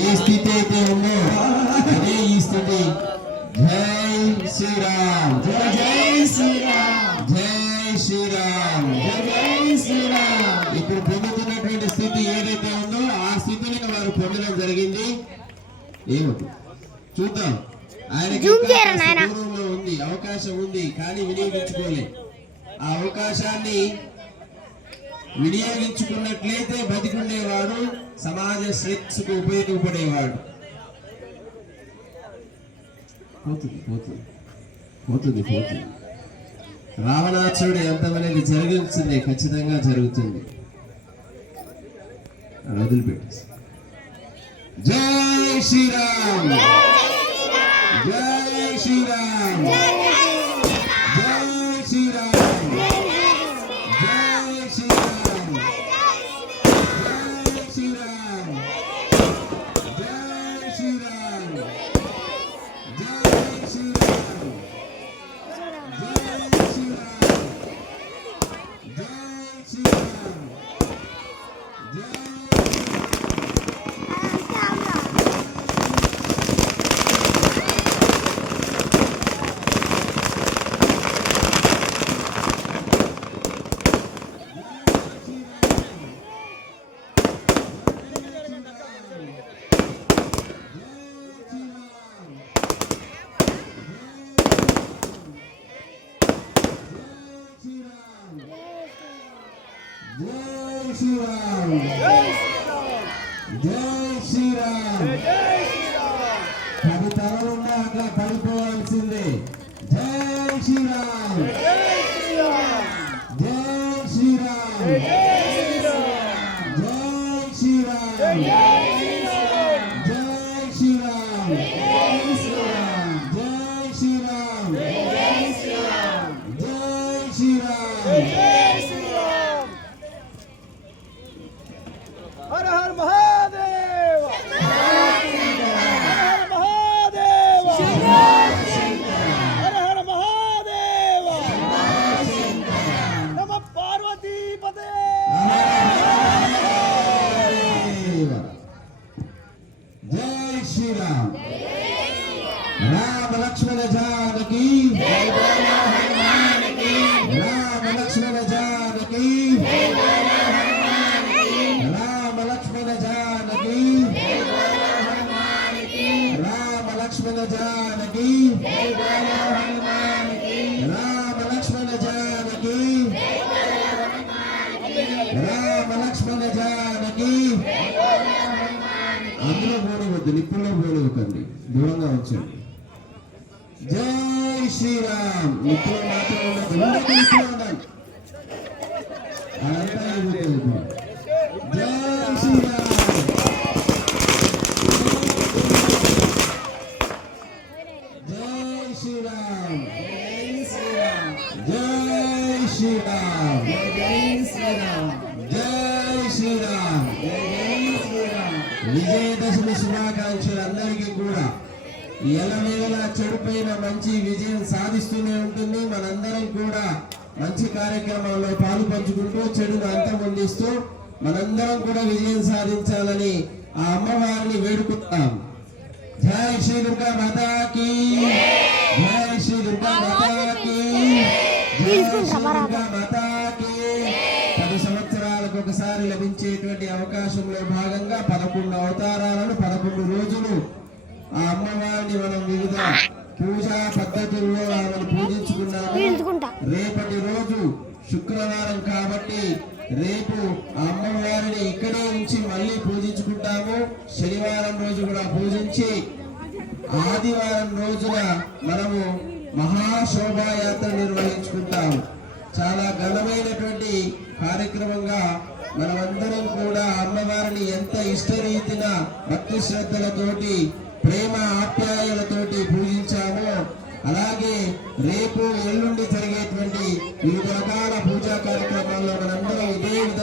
ఏ స్థితి అయితే ఉందో అదే ఈ స్థితి. జై శ్రీరామ్, జై జై శ్రీరామ్, జై శ్రీరామ్, జై శ్రీరామ్. ఇప్పుడు పొందుతున్నటువంటి స్థితి ఏదైతే ఉందో ఆ స్థితిని వారు పొందడం జరిగింది. ఏమిటి చూద్దాం. ఆయనకి దూరంలో ఉంది, అవకాశం ఉంది, కానీ వినియోగించుకోలే. ఆ అవకాశాన్ని వినియోగించుకున్నట్లయితే బతికుండేవాడు, సమాజ శ్రేయస్సుకు ఉపయోగపడేవాడు. పోతుంది పోతుంది పోతుంది పోతుంది. రావణాసురుడు ఎంతమనేది జరగాల్సిందే, ఖచ్చితంగా జరుగుతుంది. వదిలిపెట్టి జై శ్రీరామ్, జై శ్రీరామ్, జై శ్రీరామ్, జై శ్రీరామ్, జై శ్రీరామ్, జై శ్రీరామ్, జై శ్రీరామ్, జై శ్రీరామ్, జై శ్రీరామ్, జై శ్రీరామ్, జై శ్రీరామ్. 10 తరాలున్నా అట్లా పడిపోవాల్సిందే. జై శ్రీరామ్, జై శ్రీరామ్, జై శ్రీరామ్, జై శ్రీరామ్, జై శ్రీరామ్, జై శ్రీరామ్. हर हर महादेव, हर हर महादेव, हर हर महादेव, नमः पार्वती पते. जय श्री राम, राम लक्ष्मण जानकी, राम लक्ष्मण जानकी, राम लक्ष्मण जानकी, राम लक्ष्मण जानकी, राम लक्ष्मण जानकी, राम लक्ष्मण जानकी. అందులో పోనివద్దు, నిప్పుల్లో పోనివ్వకండి, దూరంగా వచ్చండి. జై శ్రీరామ్. నిప్పులో మాత్రం ఉండదు, నిప్పులో ఉండాలి. అదంతా జై శ్రీరామ్, జై శ్రీరామ్, జై శ్రీరామ్, జై శ్రీరామ్. విజయదశమి శుభాకాంక్షలు అందరికీ కూడా. ఎల్లవేళలా చెడుపైన మంచి విజయం సాధిస్తూనే ఉంటుంది. మనందరం కూడా మంచి కార్యక్రమంలో పాలు పంచుకుంటూ చెడును అంతమొందిస్తూ మనందరం కూడా విజయం సాధించాలని ఆ అమ్మవారిని వేడుకుంటాం. జై శ్రీ దుర్గా మాతాకి, జై శ్రీ దుర్గా మాతాకి, జై శ్రీ దుర్గా మాతాకి. 10 సంవత్సరాలకు ఒకసారి లభించేటువంటి అవకాశంలో భాగంగా 11 అవతారాలను 11 రోజులు ఆ అమ్మవారిని మనం వివిధ పూజా పద్ధతుల్లో ఆమెను పూజించుకున్నాము. రేపటి రోజు శుక్రవారం కాబట్టి రేపు అమ్మవారిని ఇక్కడే ఉంచి మళ్ళీ పూజించుకుంటాము. శనివారం రోజు కూడా పూజించి ఆదివారం రోజున మనము మహాశోభాయాత్ర నిర్వహించుకుంటాము. చాలా ఘనమైనటువంటి కార్యక్రమంగా మనమందరం కూడా అమ్మవారిని ఎంత ఇష్టరీతిన భక్తి శ్రద్ధలతోటి ప్రేమ ఆప్యాయలతోటి పూజించాము. అలాగే రేపు ఎల్లుండి జరిగేటువంటి వివిధ రకాల పూజా కార్యక్రమాల్లో మనందరం ఇదే విధంగా